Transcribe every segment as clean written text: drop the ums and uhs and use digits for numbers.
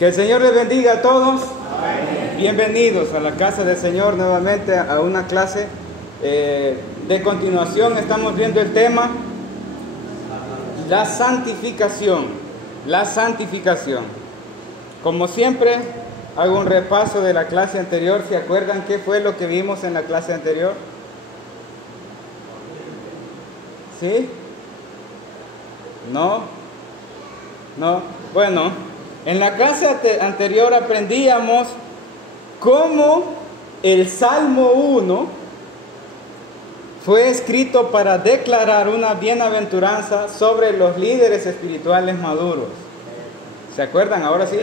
Que el Señor les bendiga a todos. Amén. Bienvenidos a la casa del Señor nuevamente a una clase de continuación. Estamos viendo el tema la santificación. La santificación. Como siempre, hago un repaso de la clase anterior. ¿Se acuerdan qué fue lo que vimos en la clase anterior? ¿Sí? ¿No? ¿No? Bueno. En la clase anterior aprendíamos cómo el Salmo 1 fue escrito para declarar una bienaventuranza sobre los líderes espirituales maduros. ¿Se acuerdan? ¿Ahora sí?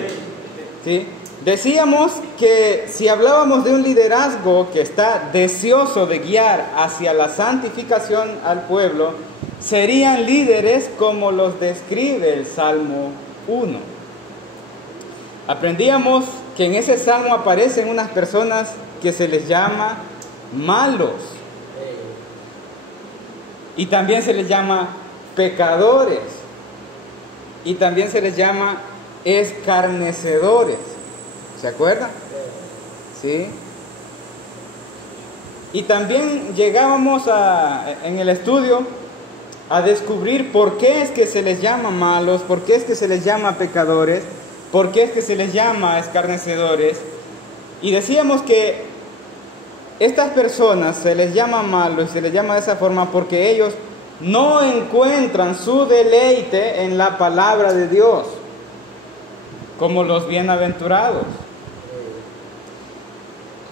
¿Sí? Decíamos que si hablábamos de un liderazgo que está deseoso de guiar hacia la santificación al pueblo, serían líderes como los describe el Salmo 1. Aprendíamos que en ese salmo aparecen unas personas que se les llama malos. Y también se les llama pecadores. Y también se les llama escarnecedores. ¿Se acuerdan? ¿Sí? Y también llegábamos en el estudio a descubrir por qué es que se les llama malos, por qué es que se les llama pecadores, por qué es que se les llama escarnecedores. Y decíamos que estas personas se les llama malos y se les llama de esa forma porque ellos no encuentran su deleite en la palabra de Dios, como los bienaventurados.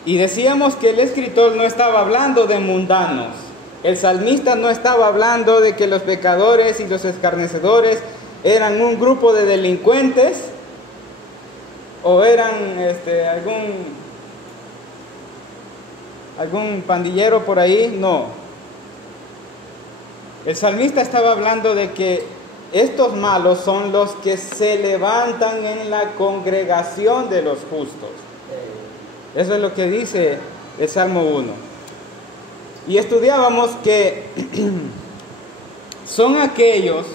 Y decíamos que el escritor no estaba hablando de mundanos. El salmista no estaba hablando de que los pecadores y los escarnecedores eran un grupo de delincuentes o eran algún pandillero por ahí. No. El salmista estaba hablando de que estos malos son los que se levantan en la congregación de los justos. Eso es lo que dice el Salmo 1. Y estudiábamos que son aquellos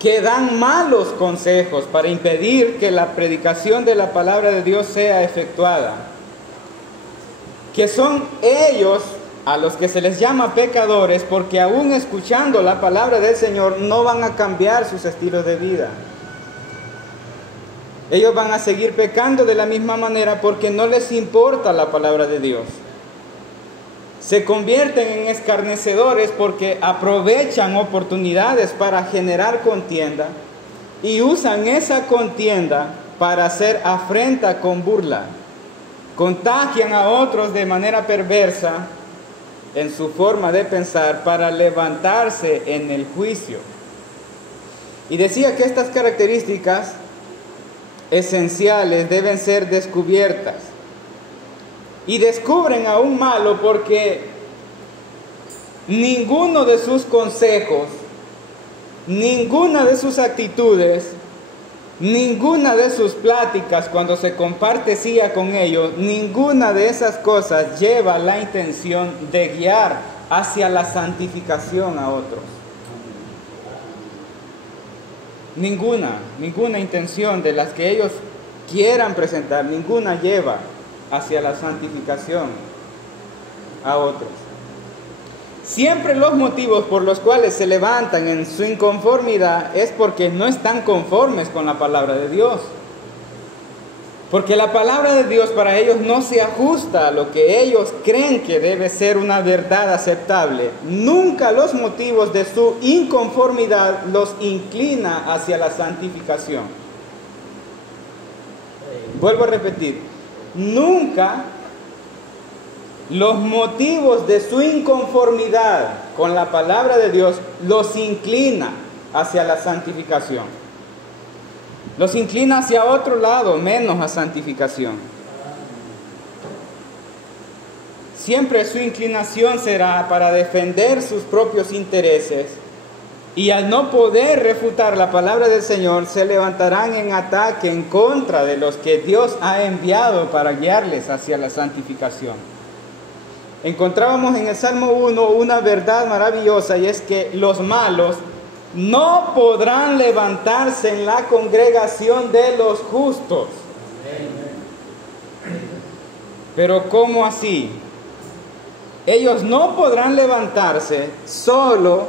que dan malos consejos para impedir que la predicación de la palabra de Dios sea efectuada. Que son ellos a los que se les llama pecadores porque aún escuchando la palabra del Señor no van a cambiar sus estilos de vida. Ellos van a seguir pecando de la misma manera porque no les importa la palabra de Dios. Se convierten en escarnecedores porque aprovechan oportunidades para generar contienda y usan esa contienda para hacer afrenta con burla. Contagian a otros de manera perversa en su forma de pensar para levantarse en el juicio. Y decía que estas características esenciales deben ser descubiertas. Y descubren a un malo porque ninguno de sus consejos, ninguna de sus actitudes, ninguna de sus pláticas cuando se compartía con ellos, ninguna de esas cosas lleva la intención de guiar hacia la santificación a otros. Ninguna intención de las que ellos quieran presentar, ninguna lleva hacia la santificación a otros. Siempre los motivos por los cuales se levantan en su inconformidad es porque no están conformes con la palabra de Dios. Porque la palabra de Dios para ellos no se ajusta a lo que ellos creen que debe ser una verdad aceptable. Nunca los motivos de su inconformidad los inclina hacia la santificación. Vuelvo a repetir. Nunca los motivos de su inconformidad con la palabra de Dios los inclina hacia la santificación. Los inclina hacia otro lado, menos a santificación. Siempre su inclinación será para defender sus propios intereses y al no poder refutar la palabra del Señor, se levantarán en ataque en contra de los que Dios ha enviado para guiarles hacia la santificación. Encontrábamos en el Salmo 1 una verdad maravillosa y es que los malos no podrán levantarse en la congregación de los justos. Pero ¿cómo así? Ellos no podrán levantarse solo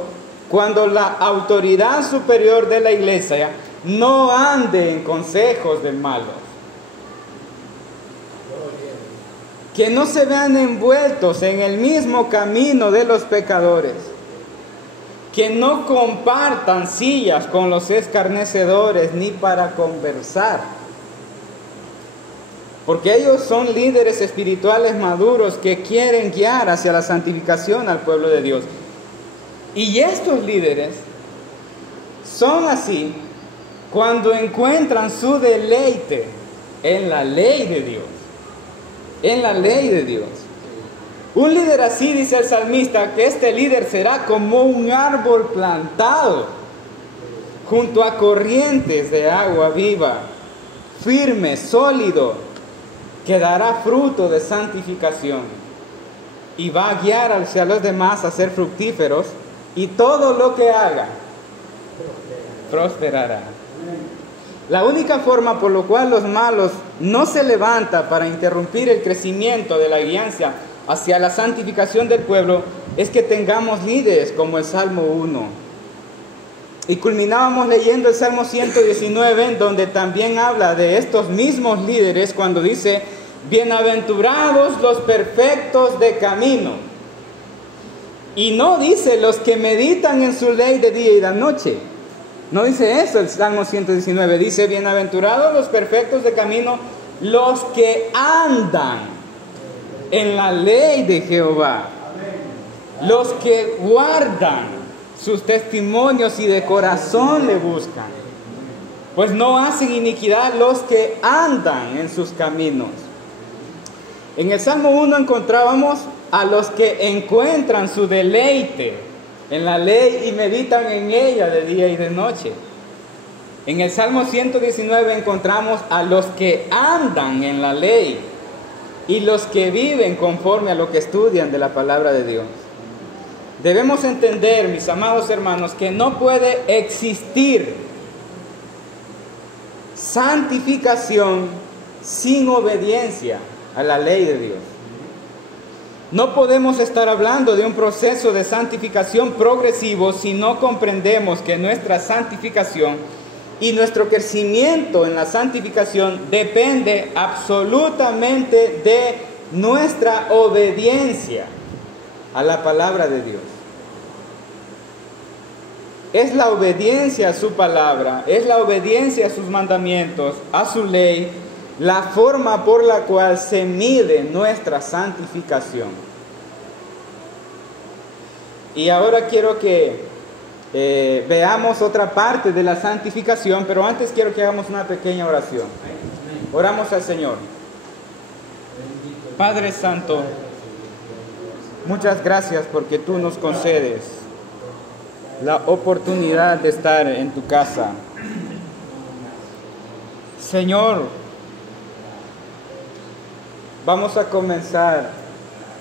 cuando la autoridad superior de la iglesia no ande en consejos de malos. Que no se vean envueltos en el mismo camino de los pecadores. Que no compartan sillas con los escarnecedores ni para conversar. Porque ellos son líderes espirituales maduros que quieren guiar hacia la santificación al pueblo de Dios. Y estos líderes son así cuando encuentran su deleite en la ley de Dios. En la ley de Dios. Un líder así, dice el salmista, que este líder será como un árbol plantado junto a corrientes de agua viva, firme, sólido, que dará fruto de santificación y va a guiar hacia los demás a ser fructíferos, y todo lo que haga prosperará. La única forma por la cual los malos no se levantan para interrumpir el crecimiento de la guianza hacia la santificación del pueblo es que tengamos líderes como el Salmo 1. Y culminábamos leyendo el Salmo 119, en donde también habla de estos mismos líderes cuando dice: bienaventurados los perfectos de camino. Y no dice los que meditan en su ley de día y de noche. No dice eso el Salmo 119. Dice: bienaventurados los perfectos de camino, los que andan en la ley de Jehová, los que guardan sus testimonios y de corazón le buscan, pues no hacen iniquidad los que andan en sus caminos. En el Salmo 1 encontrábamos a los que encuentran su deleite en la ley y meditan en ella de día y de noche. En el Salmo 119 encontramos a los que andan en la ley y los que viven conforme a lo que estudian de la palabra de Dios. Debemos entender, mis amados hermanos, que no puede existir santificación sin obediencia a la ley de Dios. No podemos estar hablando de un proceso de santificación progresivo si no comprendemos que nuestra santificación y nuestro crecimiento en la santificación depende absolutamente de nuestra obediencia a la palabra de Dios. Es la obediencia a su palabra, es la obediencia a sus mandamientos, a su ley, la forma por la cual se mide nuestra santificación. Y ahora quiero que veamos otra parte de la santificación, pero antes quiero que hagamos una pequeña oración. Oramos al Señor. Padre Santo, muchas gracias porque tú nos concedes la oportunidad de estar en tu casa. Señor, vamos a comenzar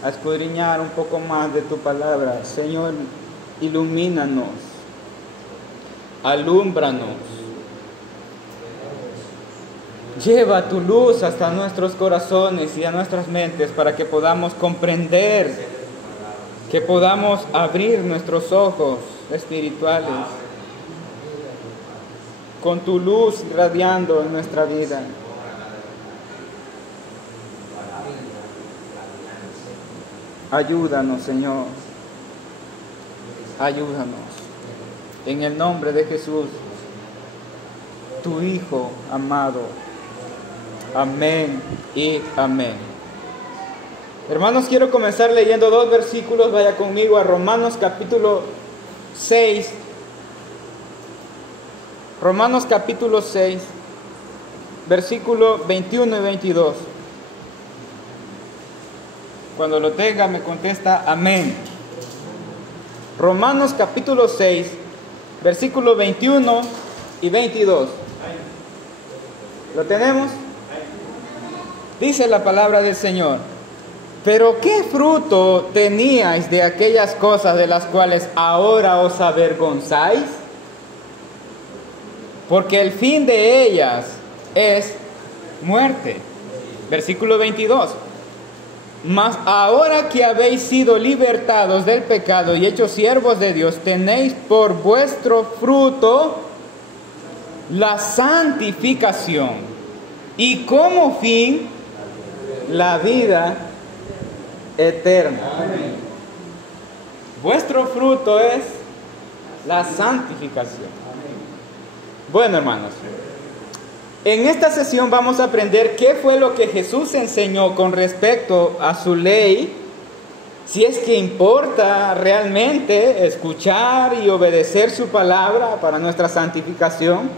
a escudriñar un poco más de tu palabra. Señor, ilumínanos, alúmbranos, lleva tu luz hasta nuestros corazones y a nuestras mentes para que podamos comprender, que podamos abrir nuestros ojos espirituales con tu luz irradiando en nuestra vida. Ayúdanos, Señor. Ayúdanos. En el nombre de Jesús, tu Hijo amado. Amén y amén. Hermanos, quiero comenzar leyendo dos versículos. Vaya conmigo a Romanos capítulo 6. Romanos capítulo 6, versículo 21 y 22. Cuando lo tenga me contesta amén. Romanos capítulo 6, versículo 21 y 22. ¿Lo tenemos? Dice la palabra del Señor: pero ¿qué fruto teníais de aquellas cosas de las cuales ahora os avergonzáis? porque el fin de ellas es muerte. Versículo 22. Mas ahora que habéis sido libertados del pecado y hechos siervos de Dios, tenéis por vuestro fruto la santificación y como fin la vida eterna. Amén. Vuestro fruto es la santificación. Amén. Bueno, hermanos, en esta sesión vamos a aprender qué fue lo que Jesús enseñó con respecto a su ley, si es que importa realmente escuchar y obedecer su palabra para nuestra santificación,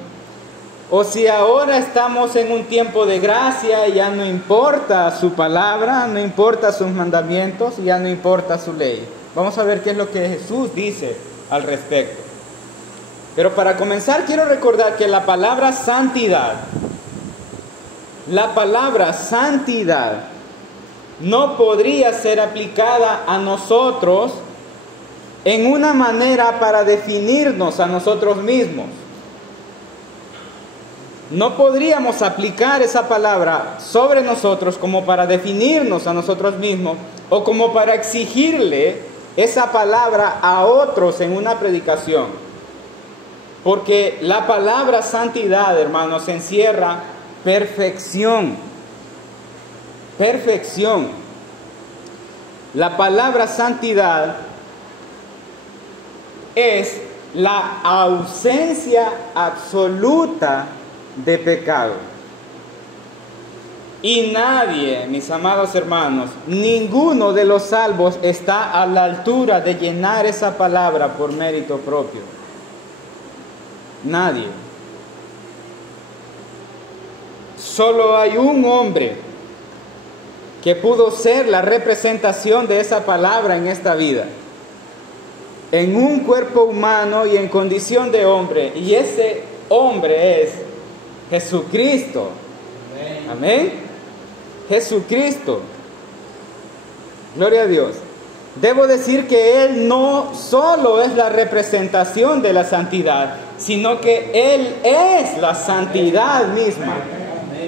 o si ahora estamos en un tiempo de gracia y ya no importa su palabra, no importa sus mandamientos y ya no importa su ley. Vamos a ver qué es lo que Jesús dice al respecto. Pero para comenzar quiero recordar que la palabra santidad no podría ser aplicada a nosotros en una manera para definirnos a nosotros mismos. No podríamos aplicar esa palabra sobre nosotros como para definirnos a nosotros mismos o como para exigirle esa palabra a otros en una predicación. Porque la palabra santidad, hermanos, encierra perfección. Perfección. La palabra santidad es la ausencia absoluta de pecado. Y nadie, mis amados hermanos, ninguno de los salvos está a la altura de llenar esa palabra por mérito propio. Nadie. Solo hay un hombre que pudo ser la representación de esa palabra en esta vida, en un cuerpo humano y en condición de hombre, y ese hombre es Jesucristo. Amén. Jesucristo. Gloria a Dios. Debo decir que Él no solo es la representación de la santidad, sino que Él es la santidad misma.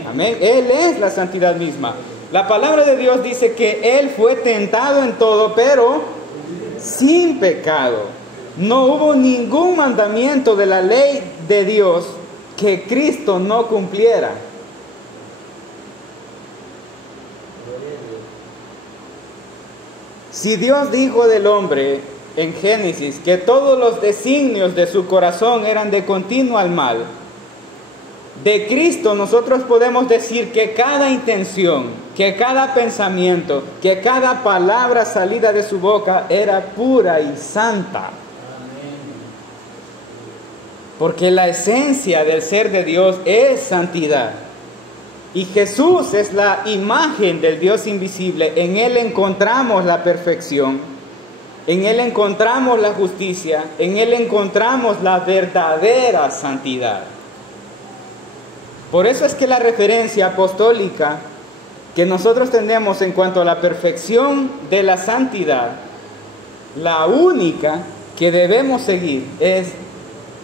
Amén. Él es la santidad misma. La palabra de Dios dice que Él fue tentado en todo, pero sin pecado. No hubo ningún mandamiento de la ley de Dios que Cristo no cumpliera. Si Dios dijo del hombre en Génesis que todos los designios de su corazón eran de continuo al mal, de Cristo nosotros podemos decir que cada intención, que cada pensamiento, que cada palabra salida de su boca era pura y santa. Porque la esencia del ser de Dios es santidad. Y Jesús es la imagen del Dios invisible. En Él encontramos la perfección. En Él encontramos la justicia. En Él encontramos la verdadera santidad. Por eso es que la referencia apostólica que nosotros tenemos en cuanto a la perfección de la santidad, la única que debemos seguir es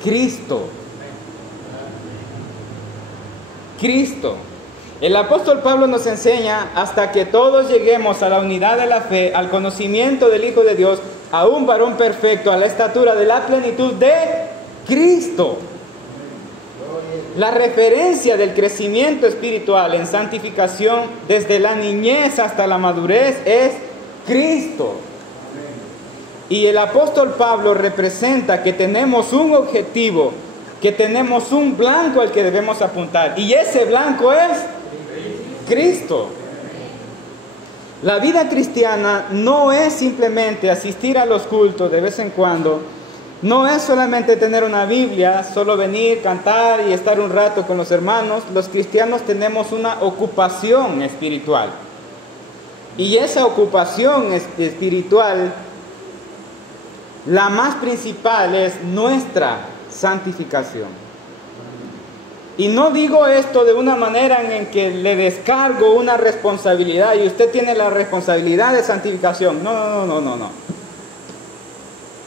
Cristo. Cristo. El apóstol Pablo nos enseña hasta que todos lleguemos a la unidad de la fe, al conocimiento del Hijo de Dios, a un varón perfecto, a la estatura de la plenitud de Cristo. La referencia del crecimiento espiritual en santificación desde la niñez hasta la madurez es Cristo. Y el apóstol Pablo representa que tenemos un objetivo, que tenemos un blanco al que debemos apuntar. Y ese blanco es Cristo. La vida cristiana no es simplemente asistir a los cultos de vez en cuando. No es solamente tener una Biblia, solo venir, cantar y estar un rato con los hermanos. Los cristianos tenemos una ocupación espiritual. Y esa ocupación espiritual, la más principal, es nuestra santificación. Y no digo esto de una manera en que le descargo una responsabilidad y usted tiene la responsabilidad de santificación. No.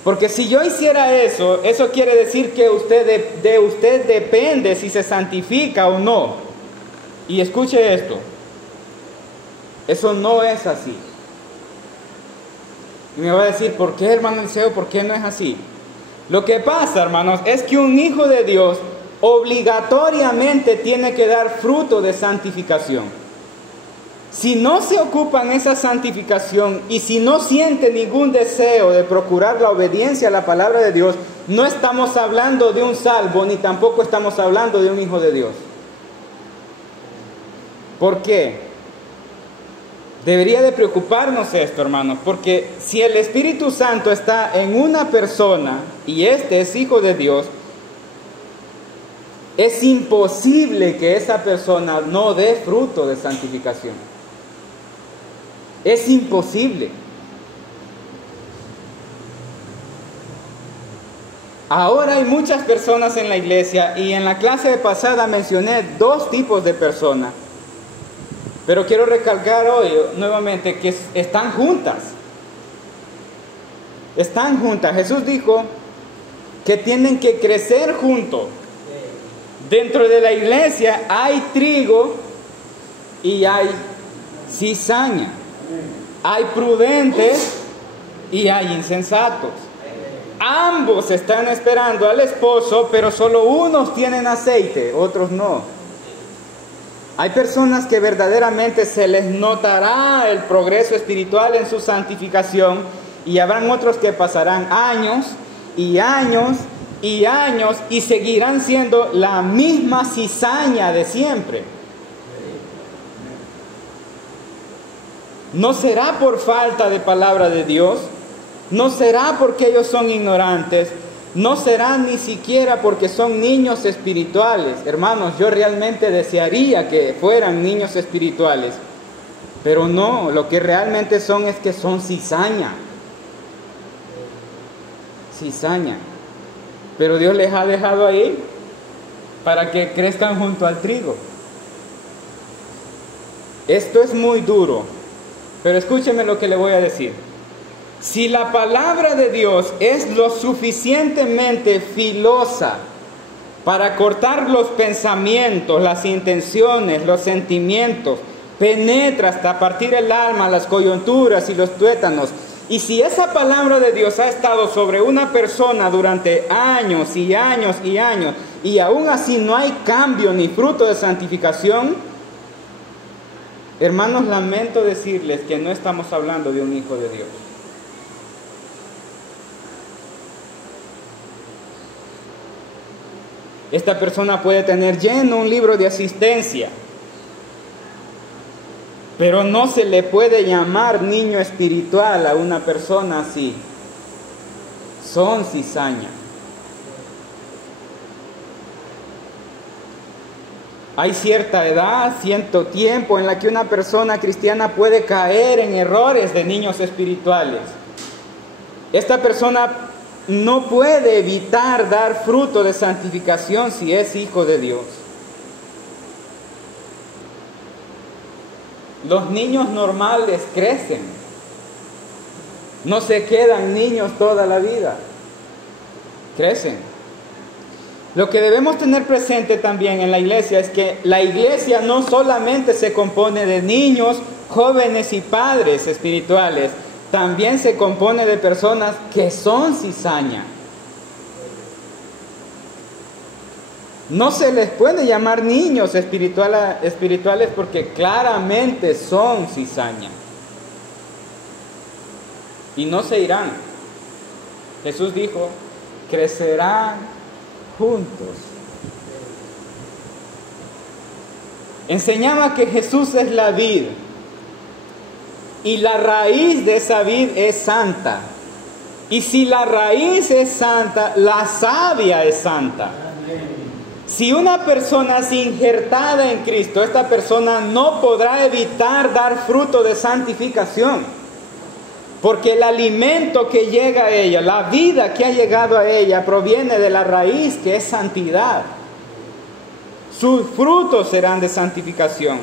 Porque si yo hiciera eso, eso quiere decir que de usted depende si se santifica o no. Y escuche esto, eso no es así. Y me va a decir, ¿por qué, hermano Eliseo? ¿Por qué no es así? Lo que pasa, hermanos, es que un hijo de Dios obligatoriamente tiene que dar fruto de santificación. Si no se ocupan esa santificación y si no siente ningún deseo de procurar la obediencia a la palabra de Dios, no estamos hablando de un salvo ni tampoco estamos hablando de un hijo de Dios. ¿Por qué? Debería de preocuparnos esto, hermanos, porque si el Espíritu Santo está en una persona y este es hijo de Dios, es imposible que esa persona no dé fruto de santificación. Es imposible. Ahora hay muchas personas en la iglesia y en la clase pasada mencioné dos tipos de personas. Pero quiero recalcar hoy nuevamente que están juntas. Están juntas. Jesús dijo que tienen que crecer juntos. Dentro de la iglesia hay trigo y hay cizaña. Hay prudentes y hay insensatos. Ambos están esperando al esposo, pero solo unos tienen aceite, otros no. Hay personas que verdaderamente se les notará el progreso espiritual en su santificación y habrán otros que pasarán años y años y años y seguirán siendo la misma cizaña de siempre. No será por falta de palabra de Dios, no será porque ellos son ignorantes, no será ni siquiera porque son niños espirituales. Hermanos, yo realmente desearía que fueran niños espirituales, pero no, lo que realmente son es que son cizaña. Cizaña. Pero Dios les ha dejado ahí para que crezcan junto al trigo. Esto es muy duro, pero escúcheme lo que le voy a decir. Si la palabra de Dios es lo suficientemente filosa para cortar los pensamientos, las intenciones, los sentimientos, penetra hasta partir el alma, las coyunturas y los tuétanos, y si esa palabra de Dios ha estado sobre una persona durante años y años y años, y aún así no hay cambio ni fruto de santificación, hermanos, lamento decirles que no estamos hablando de un hijo de Dios. Esta persona puede tener lleno un libro de asistencia, pero no se le puede llamar niño espiritual a una persona así. Son cizaña. Hay cierta edad, cierto tiempo en la que una persona cristiana puede caer en errores de niños espirituales. Esta persona no puede evitar dar fruto de santificación si es hijo de Dios. Los niños normales crecen, no se quedan niños toda la vida, crecen. Lo que debemos tener presente también en la iglesia es que la iglesia no solamente se compone de niños, jóvenes y padres espirituales, también se compone de personas que son cizaña. No se les puede llamar niños espirituales porque claramente son cizaña. Y no se irán. Jesús dijo, crecerán juntos. Enseñaba que Jesús es la vid y la raíz de esa vid es santa. Y si la raíz es santa, la savia es santa. Si una persona es injertada en Cristo, esta persona no podrá evitar dar fruto de santificación, porque el alimento que llega a ella, la vida que ha llegado a ella, proviene de la raíz que es santidad. Sus frutos serán de santificación.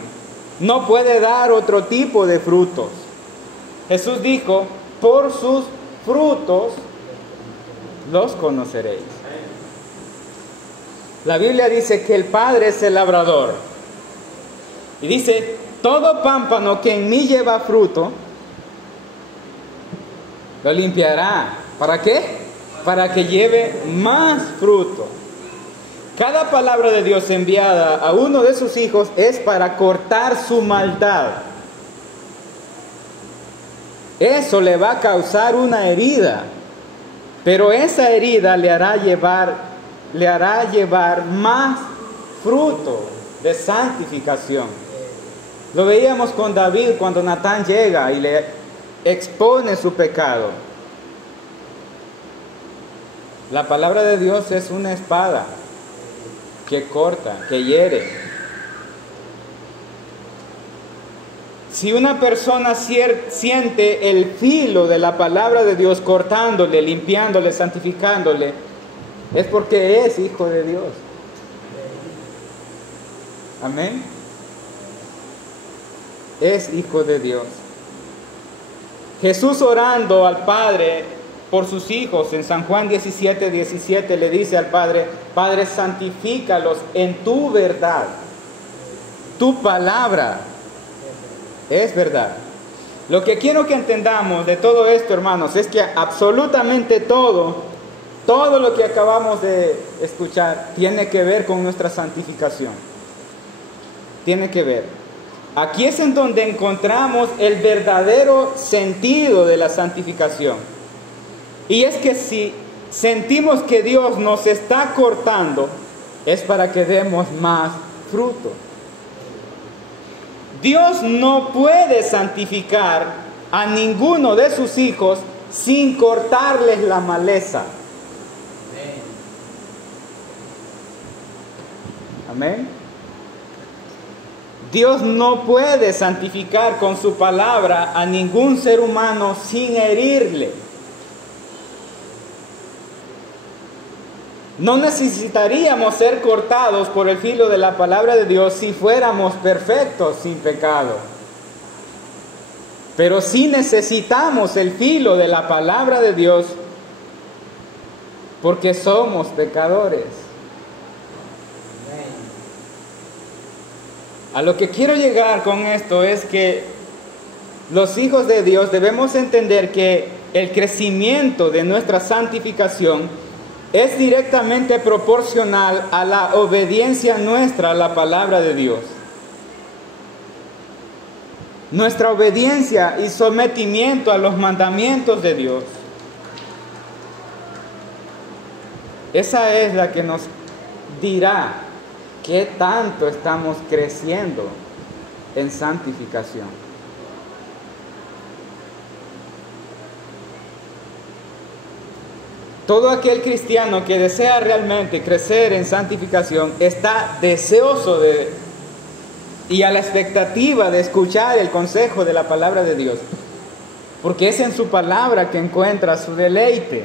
No puede dar otro tipo de frutos. Jesús dijo, por sus frutos los conoceréis. La Biblia dice que el Padre es el labrador. Y dice, todo pámpano que en mí lleva fruto, lo limpiará. ¿Para qué? Para que lleve más fruto. Cada palabra de Dios enviada a uno de sus hijos es para cortar su maldad. Eso le va a causar una herida, pero esa herida le hará llevar más fruto de santificación. Lo veíamos con David cuando Natán llega y le expone su pecado. La palabra de Dios es una espada que corta, que hiere. Si una persona siente el filo de la palabra de Dios cortándole, limpiándole, santificándole, es porque es hijo de Dios. Amén. Es hijo de Dios. Jesús orando al Padre por sus hijos en San Juan 17:17 le dice al Padre: Padre, santifícalos en tu verdad. Tu palabra es verdad. Lo que quiero que entendamos de todo esto, hermanos, es que absolutamente todo lo que acabamos de escuchar tiene que ver con nuestra santificación. Tiene que ver. Aquí es en donde encontramos el verdadero sentido de la santificación. Y es que si sentimos que Dios nos está cortando, es para que demos más fruto. Dios no puede santificar a ninguno de sus hijos sin cortarles la maleza. Amén. Dios no puede santificar con su palabra a ningún ser humano sin herirle. No necesitaríamos ser cortados por el filo de la palabra de Dios si fuéramos perfectos sin pecado. Pero sí necesitamos el filo de la palabra de Dios porque somos pecadores. A lo que quiero llegar con esto es que los hijos de Dios debemos entender que el crecimiento de nuestra santificación es directamente proporcional a la obediencia nuestra a la palabra de Dios. Nuestra obediencia y sometimiento a los mandamientos de Dios. Esa es la que nos dirá qué tanto estamos creciendo en santificación. Todo aquel cristiano que desea realmente crecer en santificación está deseoso y a la expectativa de escuchar el consejo de la palabra de Dios, porque es en su palabra que encuentra su deleite.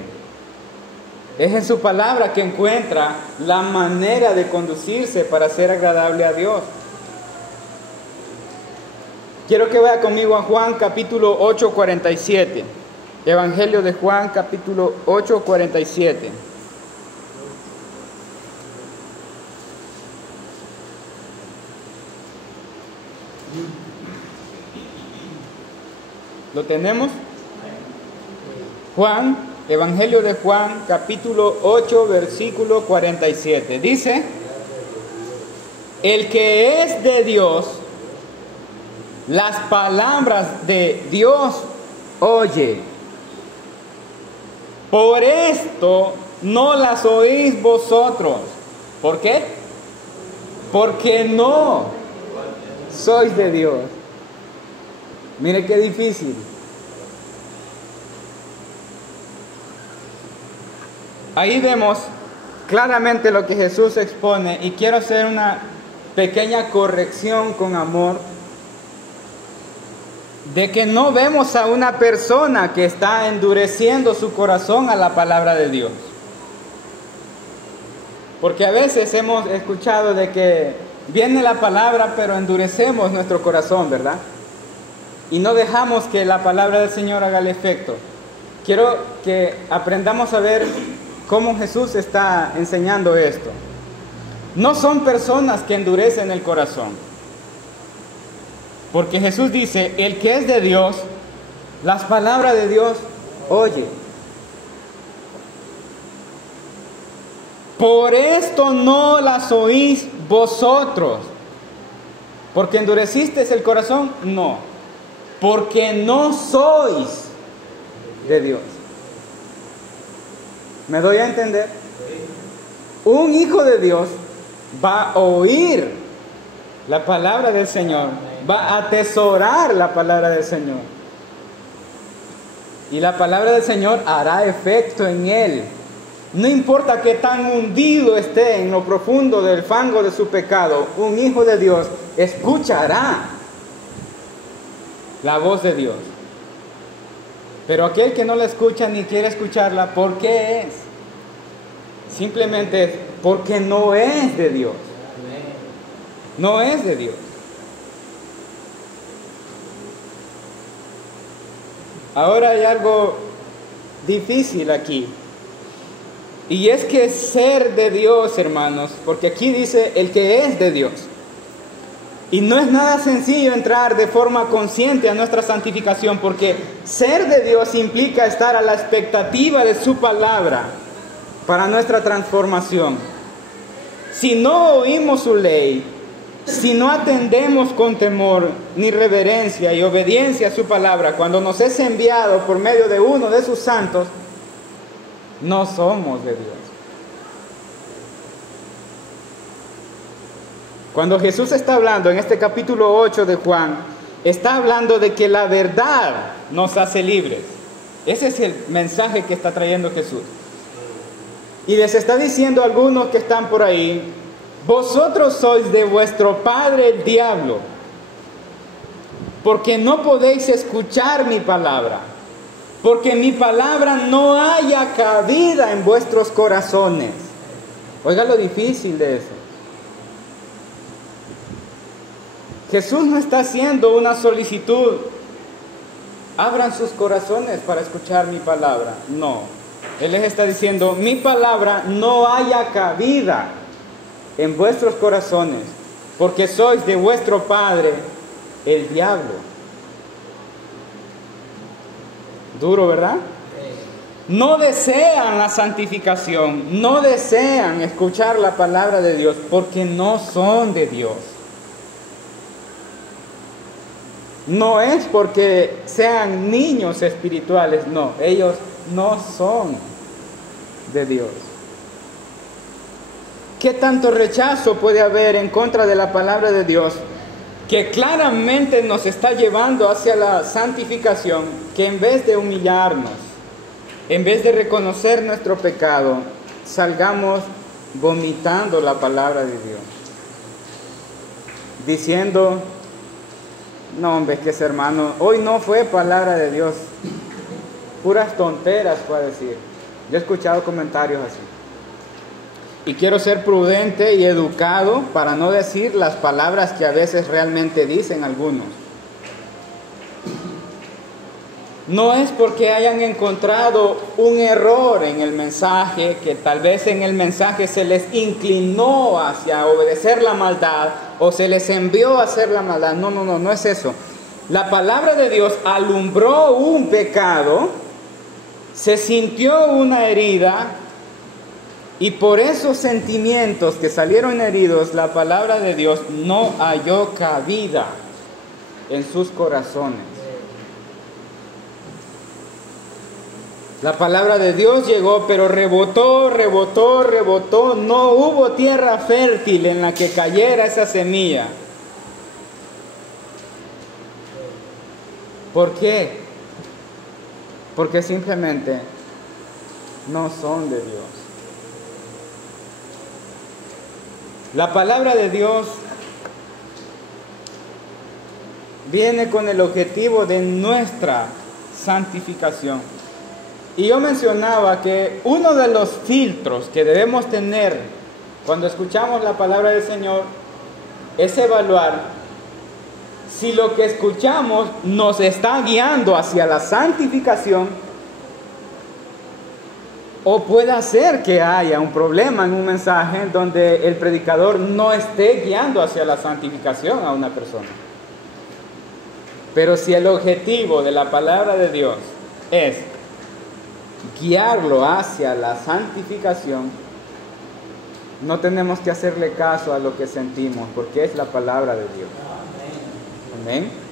Es en su palabra que encuentra la manera de conducirse para ser agradable a Dios. Quiero que vaya conmigo a Juan capítulo 8:47. Evangelio de Juan capítulo 8:47. ¿Lo tenemos? Evangelio de Juan capítulo 8 versículo 47. Dice: el que es de Dios, las palabras de Dios oye. Por esto no las oís vosotros. ¿Por qué? Porque no sois de Dios. Mire qué difícil. Ahí vemos claramente lo que Jesús expone, y quiero hacer una pequeña corrección con amor, de que no vemos a una persona que está endureciendo su corazón a la palabra de Dios. Porque a veces hemos escuchado de que viene la palabra, pero endurecemos nuestro corazón, ¿verdad? Y no dejamos que la palabra del Señor haga el efecto. Quiero que aprendamos a ver cómo Jesús está enseñando esto. No son personas que endurecen el corazón. Porque Jesús dice, el que es de Dios, las palabras de Dios oye. Por esto no las oís vosotros. ¿Porque endurecisteis el corazón? No. Porque no sois de Dios. ¿Me doy a entender? Un hijo de Dios va a oír la palabra del Señor, va a atesorar la palabra del Señor. Y la palabra del Señor hará efecto en él. No importa que tan hundido esté en lo profundo del fango de su pecado, un hijo de Dios escuchará la voz de Dios. Pero aquel que no la escucha ni quiere escucharla, ¿por qué es? Simplemente es porque no es de Dios. No es de Dios. Ahora hay algo difícil aquí. Y es que ser de Dios, hermanos, porque aquí dice el que es de Dios. Y no es nada sencillo entrar de forma consciente a nuestra santificación, porque ser de Dios implica estar a la expectativa de su palabra para nuestra transformación. Si no oímos su ley, si no atendemos con temor, ni reverencia y obediencia a su palabra, cuando nos es enviado por medio de uno de sus santos, no somos de Dios. Cuando Jesús está hablando en este capítulo 8 de Juan, está hablando de que la verdad nos hace libres. Ese es el mensaje que está trayendo Jesús. Y les está diciendo a algunos que están por ahí, vosotros sois de vuestro padre el diablo, porque no podéis escuchar mi palabra, porque mi palabra no haya cabida en vuestros corazones. Oiga lo difícil de eso. Jesús no está haciendo una solicitud, abran sus corazones para escuchar mi palabra. No, Él les está diciendo, mi palabra no haya cabida en vuestros corazones, porque sois de vuestro padre el diablo. Duro, ¿verdad? No desean la santificación, no desean escuchar la palabra de Dios, porque no son de Dios. No es porque sean niños espirituales, no, ellos no son de Dios. ¿Qué tanto rechazo puede haber en contra de la palabra de Dios que claramente nos está llevando hacia la santificación, que en vez de humillarnos, en vez de reconocer nuestro pecado, salgamos vomitando la palabra de Dios, diciendo, no hombre, que ese hermano, hoy no fue palabra de Dios, puras tonteras fue a decir. Yo he escuchado comentarios así. Y quiero ser prudente y educado para no decir las palabras que a veces realmente dicen algunos. No es porque hayan encontrado un error en el mensaje, que tal vez en el mensaje se les inclinó hacia obedecer la maldad o se les envió a hacer la maldad. No es eso. La palabra de Dios alumbró un pecado, se sintió una herida, y por esos sentimientos que salieron heridos, la palabra de Dios no halló cabida en sus corazones. La palabra de Dios llegó, pero rebotó, no hubo tierra fértil en la que cayera esa semilla. ¿Por qué? Porque simplemente no son de Dios. La palabra de Dios viene con el objetivo de nuestra santificación. Y yo mencionaba que uno de los filtros que debemos tener cuando escuchamos la palabra del Señor es evaluar si lo que escuchamos nos está guiando hacia la santificación O puede ser que haya un problema en un mensaje donde el predicador no esté guiando hacia la santificación a una persona. Pero si el objetivo de la palabra de Dios es guiarlo hacia la santificación, no tenemos que hacerle caso a lo que sentimos, porque es la palabra de Dios. Amén.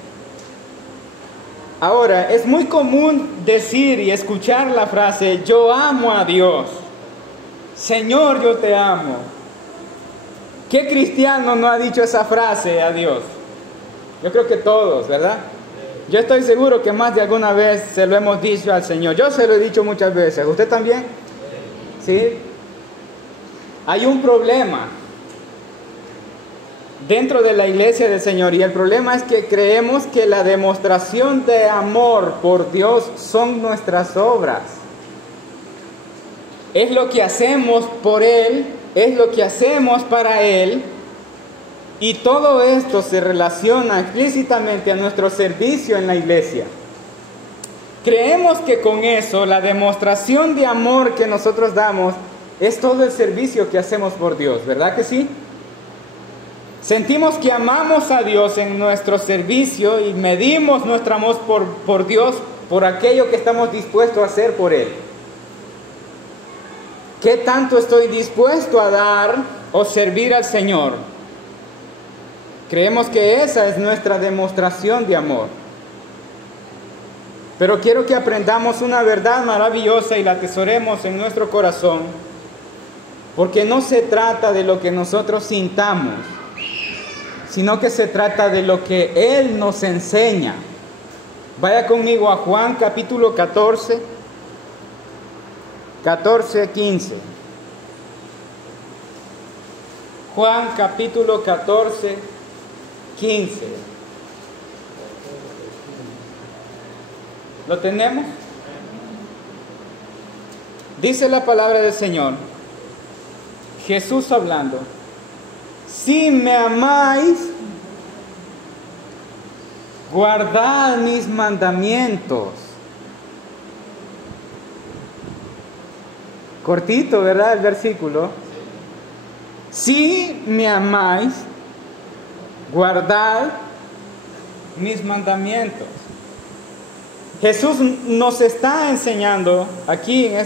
Ahora, es muy común decir y escuchar la frase, yo amo a Dios. Señor, yo te amo. ¿Qué cristiano no ha dicho esa frase a Dios? Yo creo que todos, ¿verdad? Yo estoy seguro que más de alguna vez se lo hemos dicho al Señor. Yo se lo he dicho muchas veces. ¿Usted también? ¿Sí? Hay un problema dentro de la iglesia del Señor, y el problema es que creemos que la demostración de amor por Dios son nuestras obras. Es lo que hacemos por Él, es lo que hacemos para Él, y todo esto se relaciona explícitamente a nuestro servicio en la iglesia. Creemos que con eso la demostración de amor que nosotros damos es todo el servicio que hacemos por Dios, ¿verdad que sí? Sentimos que amamos a Dios en nuestro servicio y medimos nuestro amor por Dios por aquello que estamos dispuestos a hacer por Él. ¿Qué tanto estoy dispuesto a dar o servir al Señor? Creemos que esa es nuestra demostración de amor. Pero quiero que aprendamos una verdad maravillosa y la atesoremos en nuestro corazón, porque no se trata de lo que nosotros sintamos, sino que se trata de lo que Él nos enseña. Vaya conmigo a Juan capítulo 14, 15. Juan capítulo 14, 15. ¿Lo tenemos? Dice la palabra del Señor, Jesús hablando: si me amáis, guardad mis mandamientos. Cortito, ¿verdad? El versículo. Si me amáis, guardad mis mandamientos. Jesús nos está enseñando aquí en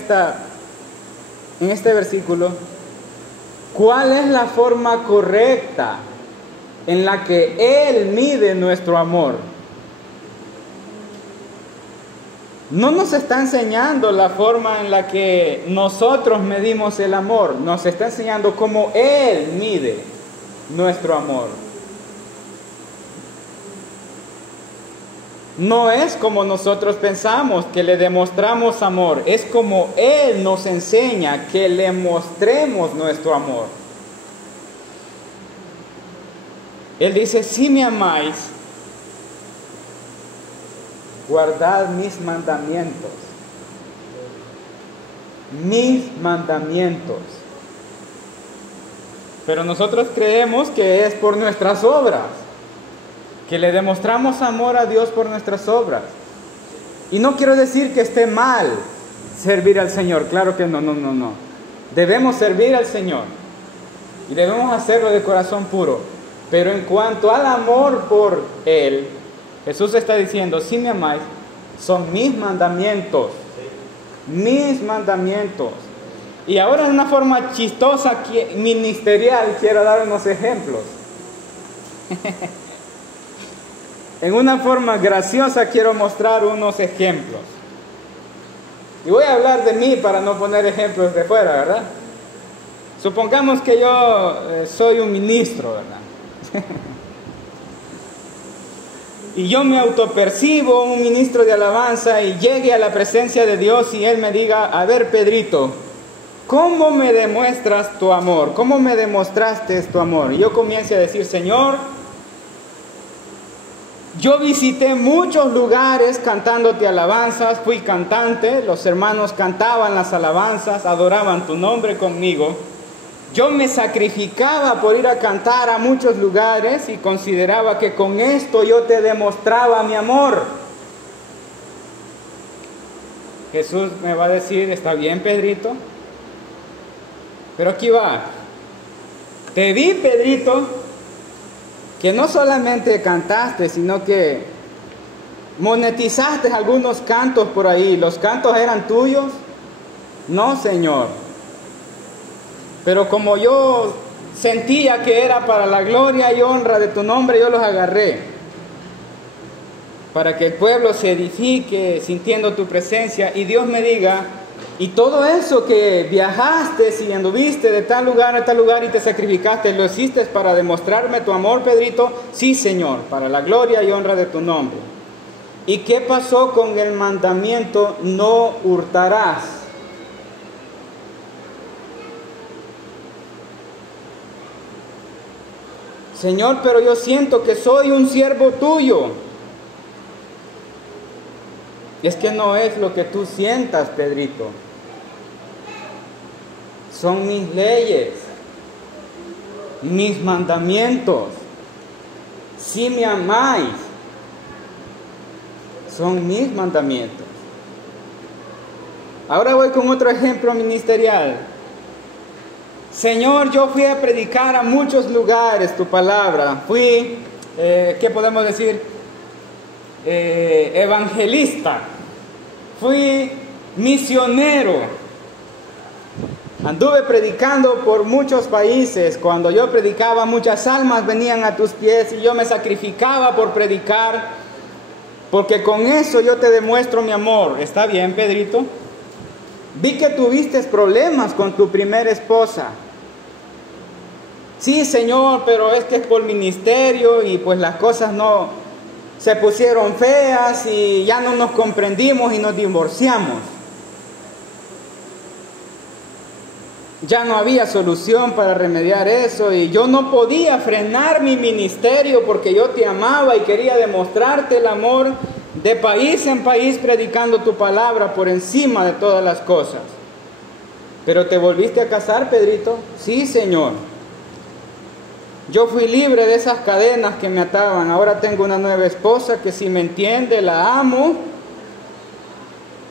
este versículo cuál es la forma correcta en la que Él mide nuestro amor. No nos está enseñando la forma en la que nosotros medimos el amor, nos está enseñando cómo Él mide nuestro amor. No es como nosotros pensamos que le demostramos amor, es como Él nos enseña que le mostremos nuestro amor. Él dice: si me amáis, guardad mis mandamientos. Mis mandamientos. Pero nosotros creemos que es por nuestras obras, que le demostramos amor a Dios por nuestras obras. Y no quiero decir que esté mal servir al Señor, claro que no. Debemos servir al Señor y debemos hacerlo de corazón puro. Pero en cuanto al amor por Él, Jesús está diciendo: si me amáis, son mis mandamientos. Mis mandamientos. Y ahora, en una forma chistosa, ministerial, quiero dar unos ejemplos. En una forma graciosa quiero mostrar unos ejemplos. Y voy a hablar de mí para no poner ejemplos de fuera, ¿verdad? Supongamos que yo soy un ministro, ¿verdad? Y yo me autopercibo un ministro de alabanza y llegue a la presencia de Dios y Él me diga: a ver, Pedrito, ¿cómo me demuestras tu amor? ¿Cómo me demostraste tu amor? Y yo comienzo a decir: Señor, yo visité muchos lugares cantándote alabanzas, fui cantante, los hermanos cantaban las alabanzas, adoraban tu nombre conmigo. Yo me sacrificaba por ir a cantar a muchos lugares y consideraba que con esto yo te demostraba mi amor. Jesús me va a decir, está bien, Pedrito, pero aquí va. Te vi, Pedrito, que no solamente cantaste, sino que monetizaste algunos cantos por ahí. ¿Los cantos eran tuyos? No, Señor. Pero como yo sentía que era para la gloria y honra de tu nombre, yo los agarré. Para que el pueblo se edifique sintiendo tu presencia y Dios me diga, y todo eso que viajaste y anduviste de tal lugar a tal lugar y te sacrificaste, ¿lo hiciste para demostrarme tu amor, Pedrito? Sí, Señor, para la gloria y honra de tu nombre. ¿Y qué pasó con el mandamiento no hurtarás? Señor, pero yo siento que soy un siervo tuyo. Es que no es lo que tú sientas, Pedrito. Son mis leyes, mis mandamientos. Si me amáis, son mis mandamientos. Ahora voy con otro ejemplo ministerial. Señor, yo fui a predicar a muchos lugares tu palabra. Fui, ¿qué podemos decir? Evangelista. Fui misionero. Anduve predicando por muchos países. Cuando yo predicaba, muchas almas venían a tus pies y yo me sacrificaba por predicar, porque con eso yo te demuestro mi amor. ¿Está bien, Pedrito? Vi que tuviste problemas con tu primera esposa. Sí, Señor, pero es que es por ministerio y pues las cosas no se pusieron feas y ya no nos comprendimos y nos divorciamos. Ya no había solución para remediar eso y yo no podía frenar mi ministerio porque yo te amaba y quería demostrarte el amor de país en país predicando tu palabra por encima de todas las cosas. ¿Pero te volviste a casar, Pedrito? Sí, Señor. Yo fui libre de esas cadenas que me ataban. Ahora tengo una nueva esposa que si me entiende, la amo.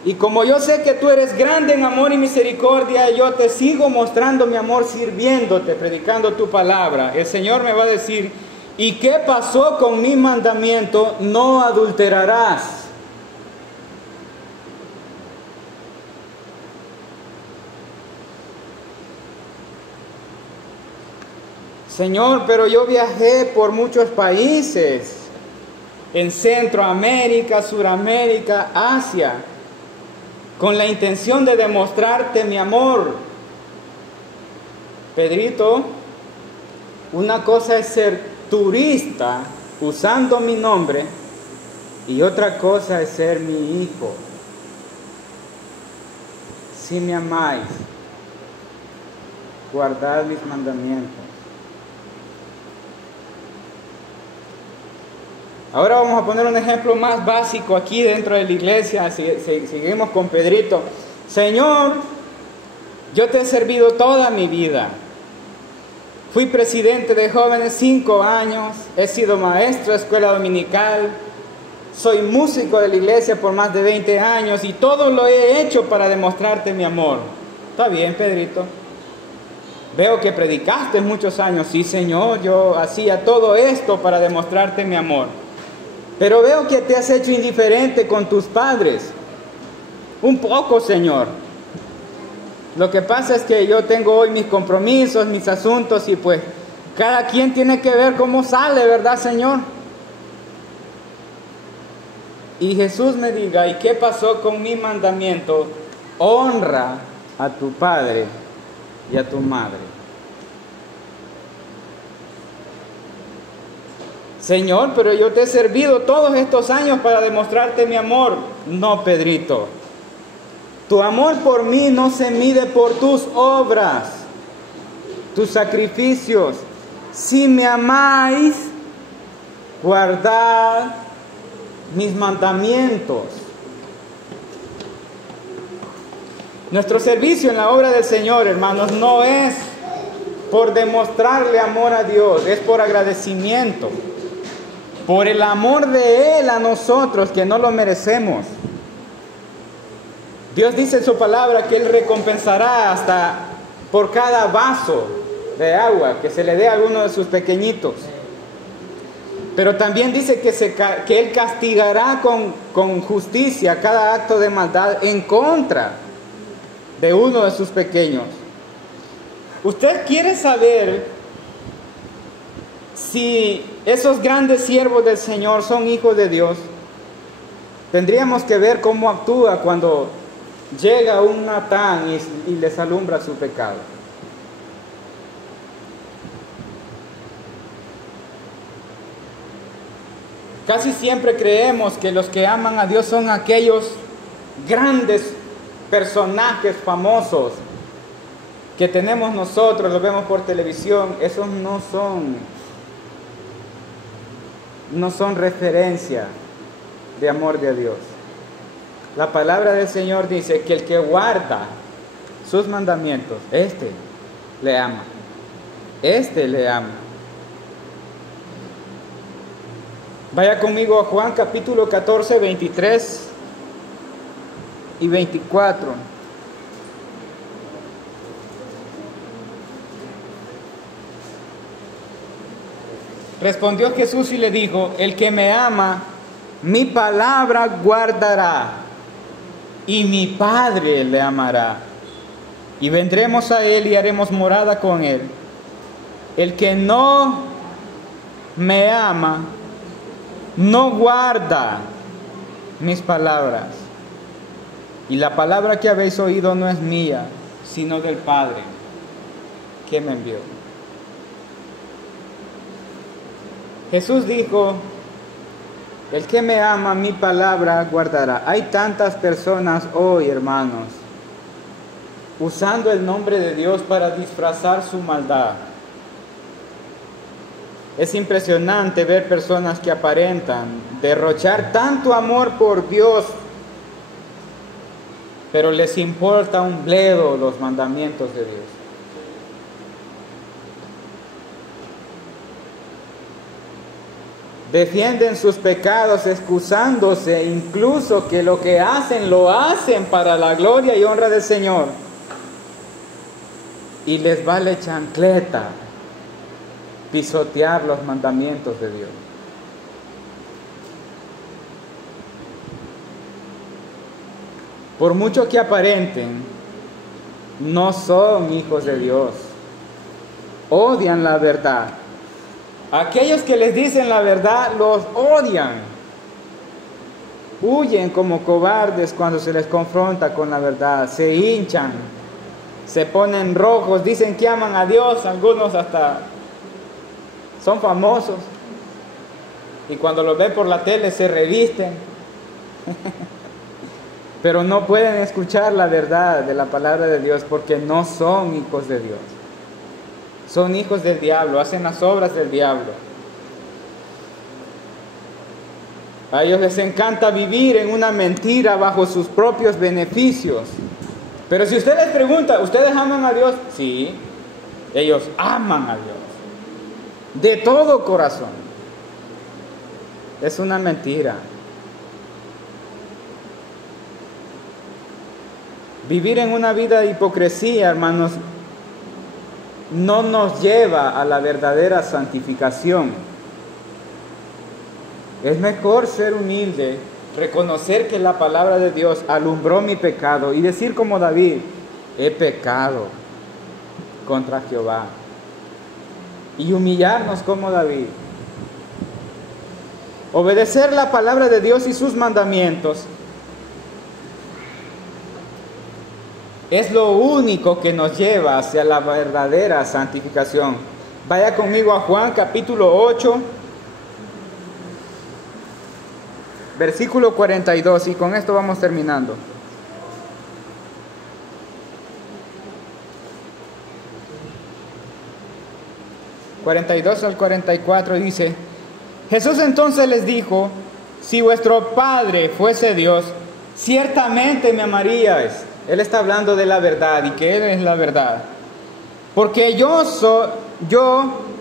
Y como yo sé que tú eres grande en amor y misericordia, yo te sigo mostrando mi amor sirviéndote, predicando tu palabra. El Señor me va a decir, ¿y qué pasó con mi mandamiento? No adulterarás. Señor, pero yo viajé por muchos países, en Centroamérica, Suramérica, Asia, con la intención de demostrarte mi amor. Pedrito, una cosa es ser turista usando mi nombre y otra cosa es ser mi hijo. Si me amáis, guardad mis mandamientos. Ahora vamos a poner un ejemplo más básico aquí dentro de la iglesia. Seguimos con Pedrito. Señor, yo te he servido toda mi vida. Fui presidente de jóvenes 5 años. He sido maestro de escuela dominical. Soy músico de la iglesia por más de 20 años. Y todo lo he hecho para demostrarte mi amor. Está bien, Pedrito. Veo que predicaste muchos años. Sí, Señor, yo hacía todo esto para demostrarte mi amor. Pero veo que te has hecho indiferente con tus padres. Un poco, Señor. Lo que pasa es que yo tengo hoy mis compromisos, mis asuntos y pues cada quien tiene que ver cómo sale, ¿verdad, Señor? Y Jesús me diga, ¿y qué pasó con mi mandamiento? Honra a tu padre y a tu madre. Señor, pero yo te he servido todos estos años para demostrarte mi amor. No, Pedrito. Tu amor por mí no se mide por tus obras, tus sacrificios. Si me amáis, guardad mis mandamientos. Nuestro servicio en la obra del Señor, hermanos, no es por demostrarle amor a Dios, es por agradecimiento. Por el amor de Él a nosotros, que no lo merecemos. Dios dice en su palabra que Él recompensará hasta por cada vaso de agua que se le dé a alguno de sus pequeñitos. Pero también dice que Él castigará con justicia cada acto de maldad en contra de uno de sus pequeños. ¿Usted quiere saber si esos grandes siervos del Señor son hijos de Dios? Tendríamos que ver cómo actúa cuando llega un Natán y les alumbra su pecado. Casi siempre creemos que los que aman a Dios son aquellos grandes personajes famosos que tenemos nosotros, los vemos por televisión. Esos no son referencia de amor de Dios. La palabra del Señor dice que el que guarda sus mandamientos, este le ama. Este le ama. Vaya conmigo a Juan capítulo 14, 23 y 24. Respondió Jesús y le dijo: el que me ama, mi palabra guardará, y mi Padre le amará, y vendremos a él y haremos morada con él. El que no me ama, no guarda mis palabras, y la palabra que habéis oído no es mía, sino del Padre que me envió. Jesús dijo: el que me ama, mi palabra guardará. Hay tantas personas hoy, hermanos, usando el nombre de Dios para disfrazar su maldad. Es impresionante ver personas que aparentan derrochar tanto amor por Dios, pero les importa un bledo los mandamientos de Dios. Defienden sus pecados excusándose incluso que lo que hacen lo hacen para la gloria y honra del Señor. Y les vale chancleta pisotear los mandamientos de Dios. Por mucho que aparenten, no son hijos de Dios. Odian la verdad. Aquellos que les dicen la verdad los odian. Huyen como cobardes cuando se les confronta con la verdad. Se hinchan, se ponen rojos, dicen que aman a Dios. Algunos hasta son famosos. Y cuando los ven por la tele se revisten. Pero no pueden escuchar la verdad de la palabra de Dios porque no son hijos de Dios. Son hijos del diablo, hacen las obras del diablo. A ellos les encanta vivir en una mentira bajo sus propios beneficios. Pero si usted les pregunta, ¿ustedes aman a Dios? Sí, ellos aman a Dios de todo corazón. Es una mentira. Vivir en una vida de hipocresía, hermanos, no nos lleva a la verdadera santificación. Es mejor ser humilde, reconocer que la palabra de Dios alumbró mi pecado y decir como David: he pecado contra Jehová. Y humillarnos como David. Obedecer la palabra de Dios y sus mandamientos es lo único que nos lleva hacia la verdadera santificación. Vaya conmigo a Juan capítulo 8, versículo 42, y con esto vamos terminando. ...42 al 44 dice: Jesús entonces les dijo: si vuestro Padre fuese Dios, ciertamente me amaríais. Él está hablando de la verdad y que Él es la verdad. Porque yo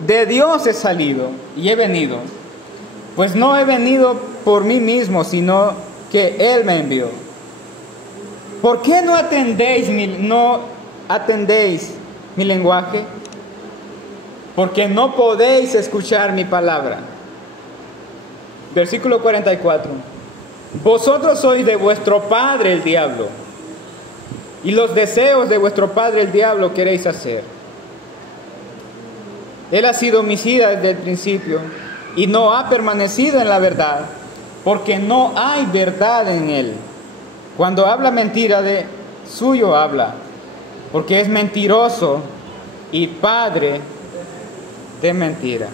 de Dios he salido y he venido. Pues no he venido por mí mismo, sino que Él me envió. ¿Por qué no atendéis mi lenguaje? Porque no podéis escuchar mi palabra. Versículo 44. Vosotros sois de vuestro padre el diablo, y los deseos de vuestro padre el diablo queréis hacer. Él ha sido homicida desde el principio y no ha permanecido en la verdad, porque no hay verdad en él. Cuando habla mentira, de suyo habla, porque es mentiroso y padre de mentira.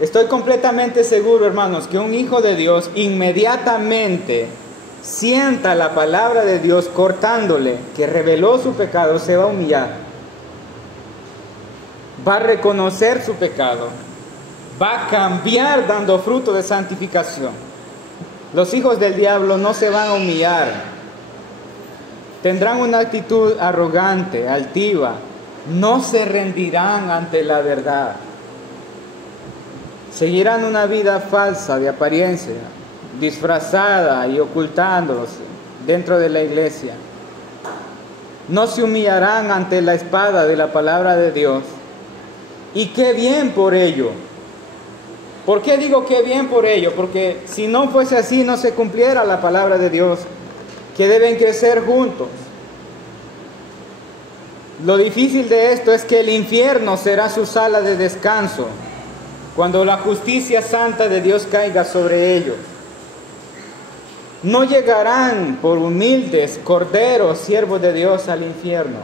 Estoy completamente seguro, hermanos, que un hijo de Dios inmediatamente sienta la palabra de Dios cortándole, que reveló su pecado, se va a humillar. Va a reconocer su pecado. Va a cambiar dando fruto de santificación. Los hijos del diablo no se van a humillar. Tendrán una actitud arrogante, altiva. No se rendirán ante la verdad. Seguirán una vida falsa de apariencia, disfrazada y ocultándose dentro de la iglesia. No se humillarán ante la espada de la palabra de Dios. Y qué bien por ello. ¿Por qué digo qué bien por ello? Porque si no fuese así, no se cumpliera la palabra de Dios, que deben crecer juntos. Lo difícil de esto es que el infierno será su sala de descanso cuando la justicia santa de Dios caiga sobre ellos. No llegarán por humildes corderos, siervos de Dios, al infierno.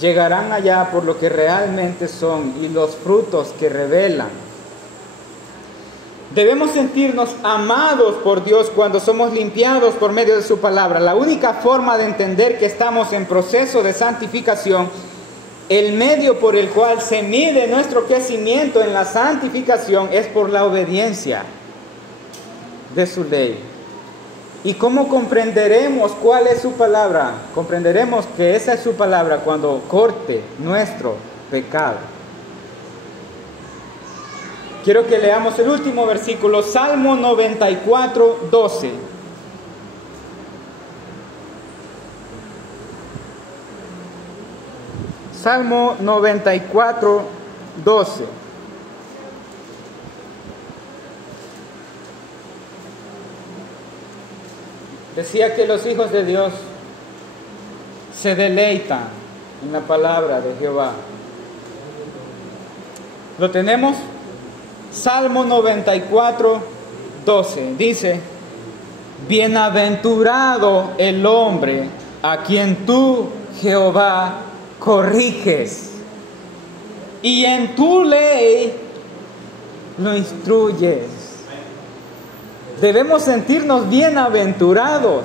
Llegarán allá por lo que realmente son y los frutos que revelan. Debemos sentirnos amados por Dios cuando somos limpiados por medio de su palabra. La única forma de entender que estamos en proceso de santificación, el medio por el cual se mide nuestro crecimiento en la santificación, es por la obediencia de su ley. ¿Y cómo comprenderemos cuál es su palabra? Comprenderemos que esa es su palabra cuando corte nuestro pecado. Quiero que leamos el último versículo, Salmo 94, 12. Salmo 94, 12. Decía que los hijos de Dios se deleitan en la palabra de Jehová. ¿Lo tenemos? Salmo 94, 12. Dice: bienaventurado el hombre a quien tú, Jehová, corriges, y en tu ley lo instruyes. Debemos sentirnos bienaventurados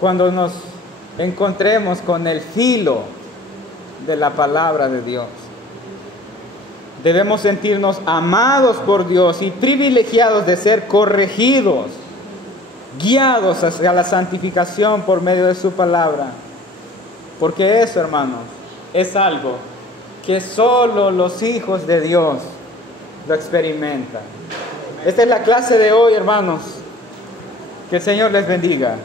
cuando nos encontremos con el filo de la palabra de Dios. Debemos sentirnos amados por Dios y privilegiados de ser corregidos, guiados hacia la santificación por medio de su palabra. Porque eso, hermanos, es algo que solo los hijos de Dios lo experimentan. Esta es la clase de hoy, hermanos. Que el Señor les bendiga.